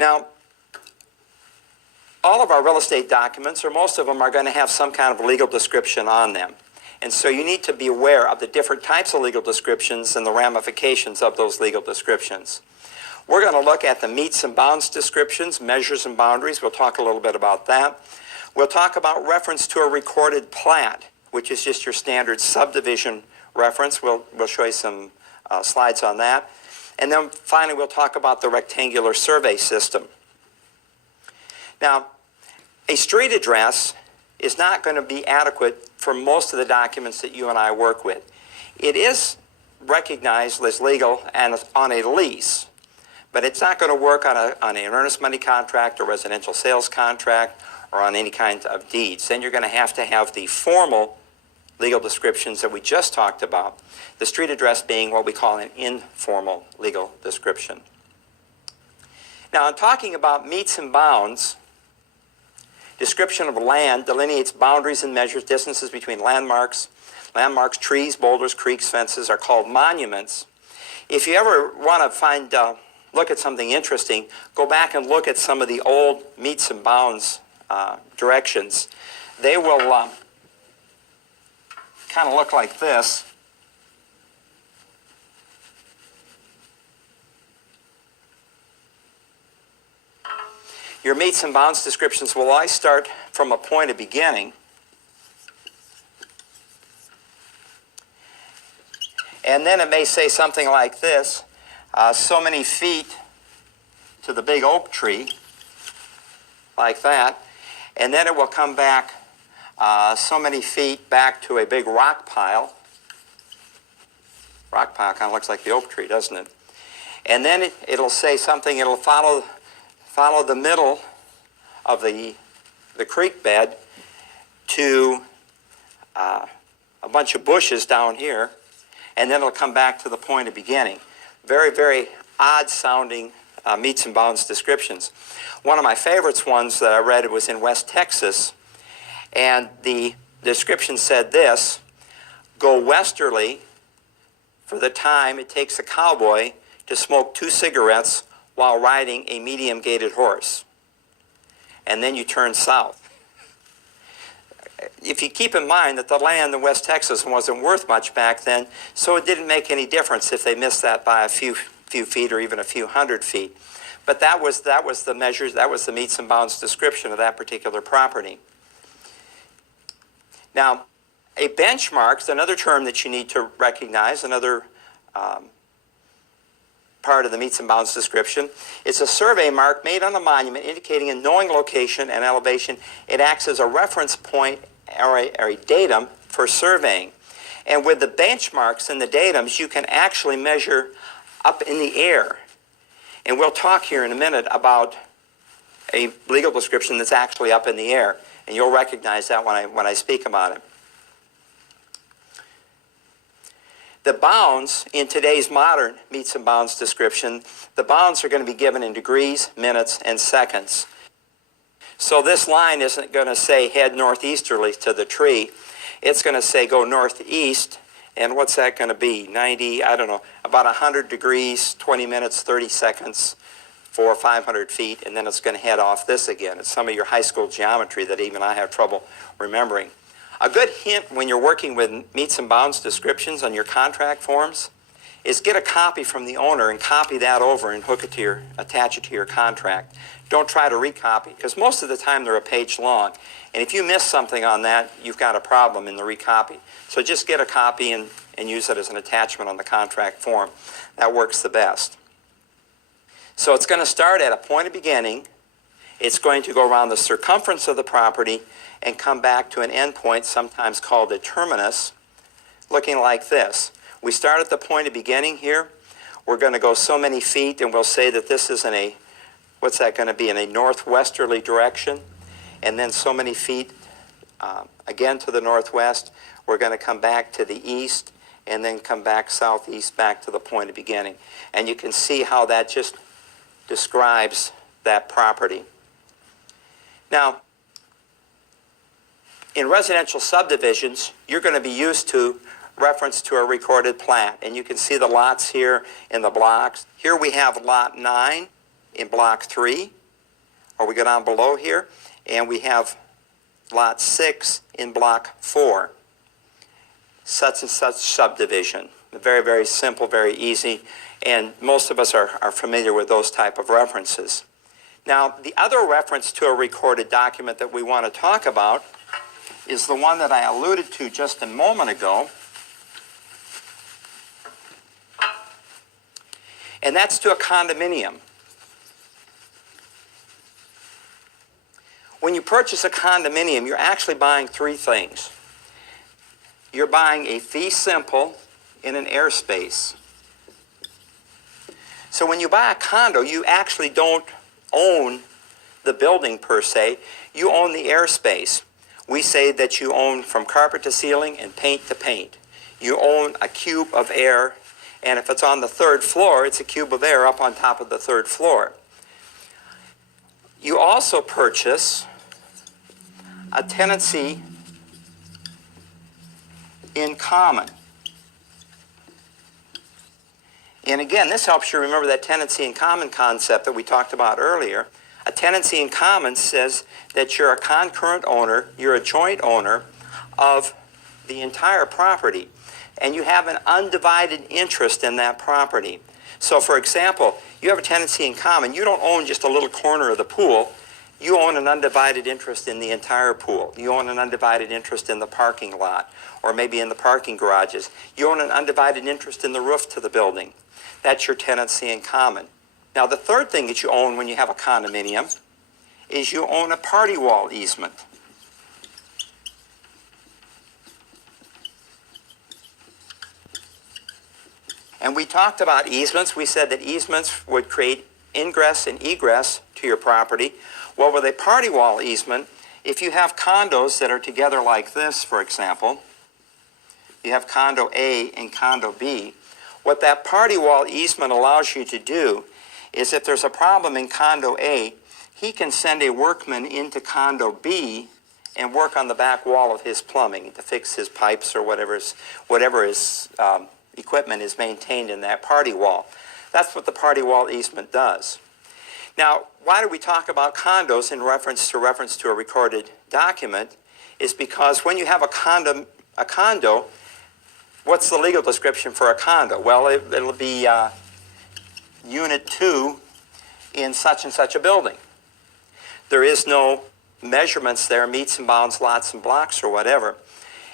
Now, all of our real estate documents, or most of them, are going to have some kind of legal description on them. And so you need to be aware of the different types of legal descriptions and the ramifications of those legal descriptions. We're going to look at the metes and bounds descriptions, measures and boundaries. We'll talk a little bit about that. We'll talk about reference to a recorded plat, which is just your standard subdivision reference. We'll show you some slides on that. And then finally, we'll talk about the rectangular survey system. Now, a street address is not going to be adequate for most of the documents that you and I work with. It is recognized as legal and on a lease, but it's not going to work on an earnest money contract or residential sales contract or on any kind of deeds. Then you're going to have the formal legal descriptions that we just talked about, the street address being what we call an informal legal description. Now, in talking about metes and bounds, description of land delineates boundaries and measures distances between landmarks. Landmarks, trees, boulders, creeks, fences are called monuments. If you ever want to look at something interesting, go back and look at some of the old metes and bounds directions. They will kind of look like this. Your metes and bounds descriptions will always start from a point of beginning. And then it may say something like this, so many feet to the big oak tree, like that. And then it will come back so many feet back to a big rock pile. Rock pile kind of looks like the oak tree, doesn't it? And then it'll say something, it'll follow the middle of the creek bed to a bunch of bushes down here, and then it'll come back to the point of beginning. Very, very odd sounding metes and bounds descriptions. One of my favorites ones that I read was in West Texas, and the description said this: go westerly for the time it takes a cowboy to smoke 2 cigarettes while riding a medium-gaited horse. And then you turn south. If you keep in mind that the land in West Texas wasn't worth much back then, so it didn't make any difference if they missed that by a few feet or even a few hundred feet. But that was the measures, that was the metes and bounds description of that particular property. Now, a benchmark is another term that you need to recognize, another part of the metes and bounds description. It's a survey mark made on a monument indicating a knowing location and elevation. It acts as a reference point or a datum for surveying. And with the benchmarks and the datums, you can actually measure up in the air. And we'll talk here in a minute about a legal description that's actually up in the air. And you'll recognize that when I speak about it. The bounds in today's modern metes and bounds description, the bounds are going to be given in degrees, minutes, and seconds. So this line isn't going to say head northeasterly to the tree. It's going to say go northeast, and what's that going to be? 90, I don't know, about 100 degrees, 20 minutes, 30 seconds, 400 or 500 feet, and then it's going to head off this again. It's some of your high school geometry that even I have trouble remembering. A good hint when you're working with metes and bounds descriptions on your contract forms is get a copy from the owner and copy that over and attach it to your contract. Don't try to recopy, because most of the time they're a page long. And if you miss something on that, you've got a problem in the recopy. So just get a copy and use it as an attachment on the contract form. That works the best. So it's going to start at a point of beginning. It's going to go around the circumference of the property and come back to an endpoint, sometimes called a terminus, looking like this. We start at the point of beginning here. We're going to go so many feet, and we'll say that this is in a, what's that going to be, in a northwesterly direction. And then so many feet, again to the northwest. We're going to come back to the east, and then come back southeast, back to the point of beginning. And you can see how that just describes that property. Now, in residential subdivisions, you're going to be used to reference to a recorded plat. And you can see the lots here in the blocks. Here we have lot 9. in block 3, or we go down below here, and we have lot 6 in block 4. Such and such subdivision. Very, very simple, very easy, and most of us are familiar with those type of references. Now, the other reference to a recorded document that we want to talk about is the one that I alluded to just a moment ago, and that's to a condominium. When you purchase a condominium, you're actually buying 3 things. You're buying a fee simple in an airspace. So when you buy a condo, you actually don't own the building per se. You own the airspace. We say that you own from carpet to ceiling and paint to paint. You own a cube of air, and if it's on the 3rd floor, it's a cube of air up on top of the 3rd floor. You also purchase a tenancy in common. And again, this helps you remember that tenancy in common concept that we talked about earlier. A tenancy in common says that you're a concurrent owner, you're a joint owner of the entire property, and you have an undivided interest in that property. So for example, you have a tenancy in common. You don't own just a little corner of the pool. You own an undivided interest in the entire pool. You own an undivided interest in the parking lot, or maybe in the parking garages. You own an undivided interest in the roof to the building. That's your tenancy in common. Now, the third thing that you own when you have a condominium is you own a party wall easement. And we talked about easements. We said that easements would create ingress and egress to your property. Well, with a party wall easement, if you have condos that are together like this, for example, you have condo A and condo B, what that party wall easement allows you to do is if there's a problem in condo A, he can send a workman into condo B and work on the back wall of his plumbing to fix his pipes or whatever his equipment is maintained in that party wall. That's what the party wall easement does. Now, why do we talk about condos in reference to a recorded document? Is because when you have a condo, what's the legal description for a condo? Well, it'll be Unit 2 in such and such a building. There is no measurements there, meets and bounds, lots and blocks or whatever.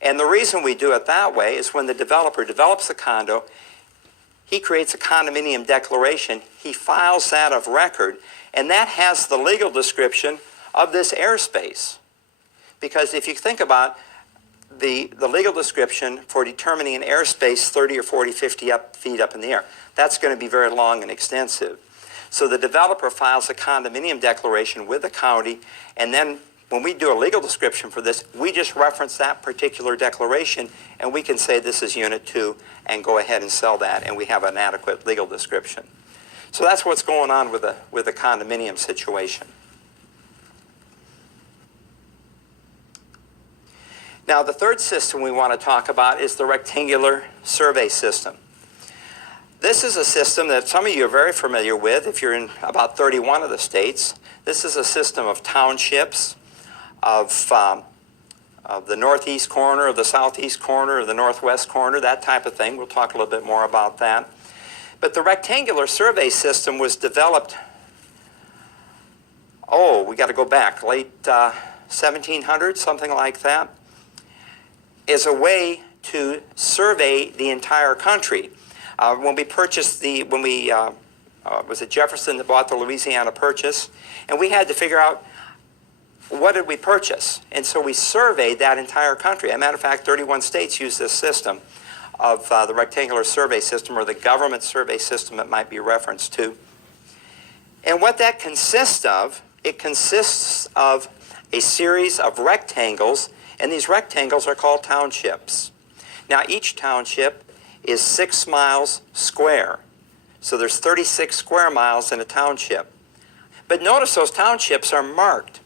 And the reason we do it that way is when the developer develops a condo, he creates a condominium declaration, he files that of record, and that has the legal description of this airspace. Because if you think about the legal description for determining an airspace 30 or 40, 50 feet up in the air, that's going to be very long and extensive. So the developer files a condominium declaration with the county, and then when we do a legal description for this, we just reference that particular declaration, and we can say this is Unit 2 and go ahead and sell that, and we have an adequate legal description. So that's what's going on with the condominium situation. Now, the third system we want to talk about is the rectangular survey system. This is a system that some of you are very familiar with if you're in about 31 of the states. This is a system of townships, of the northeast corner, of the southeast corner, or the northwest corner, that type of thing. We'll talk a little bit more about that. But the rectangular survey system was developed, we got to go back, late 1700s, something like that, as a way to survey the entire country. When we purchased was it Jefferson that bought the Louisiana Purchase, and we had to figure out what did we purchase? And so we surveyed that entire country. As a matter of fact, 31 states use this system of the rectangular survey system, or the government survey system it might be referenced to. And what that consists of, it consists of a series of rectangles, and these rectangles are called townships. Now, each township is 6 miles square. So there's 36 square miles in a township. But notice those townships are marked.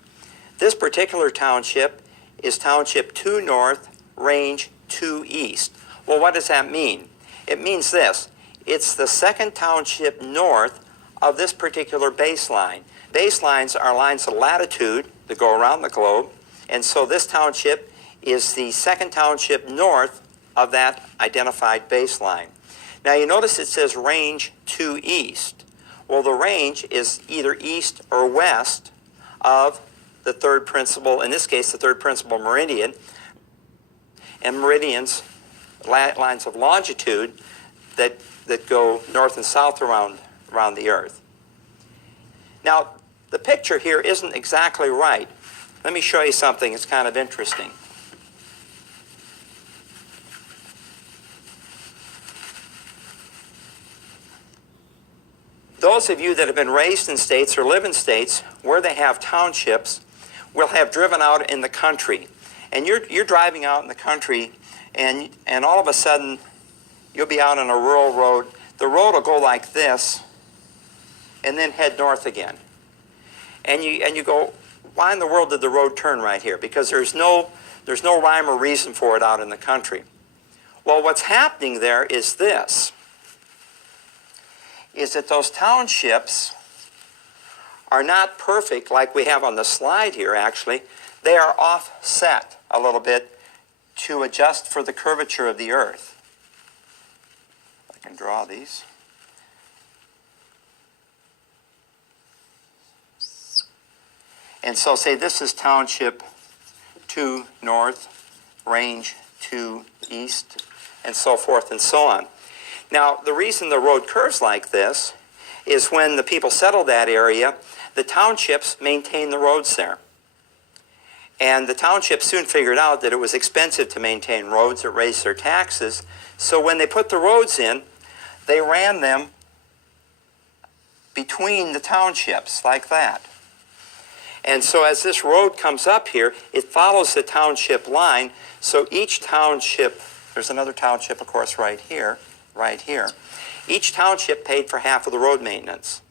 This particular township is Township 2 North, Range 2 East. Well, what does that mean? It means this. It's the second township north of this particular baseline. Baselines are lines of latitude that go around the globe, and so this township is the second township north of that identified baseline. Now you notice it says range to east. Well, the range is either east or west of the third principal, in this case the third principal meridian, and meridians, lines of longitude that go north and south around the Earth. Now, the picture here isn't exactly right. Let me show you something that's kind of interesting. Those of you that have been raised in states or live in states where they have townships will have driven out in the country. And you're driving out in the country, and all of a sudden you'll be out on a rural road. The road will go like this and then head north again. And you go, why in the world did the road turn right here? Because there's no rhyme or reason for it out in the country. Well, what's happening there is this, is that those townships are not perfect like we have on the slide here, actually. They are offset a little bit to adjust for the curvature of the Earth. I can draw these. And so say this is township 2 north, range 2 east, and so forth and so on. Now, the reason the road curves like this is when the people settled that area, the townships maintained the roads there. And the townships soon figured out that it was expensive to maintain roads. It raised their taxes. So when they put the roads in, they ran them between the townships like that. And so as this road comes up here, it follows the township line. So each township, there's another township, of course, right here. Each township paid for half of the road maintenance.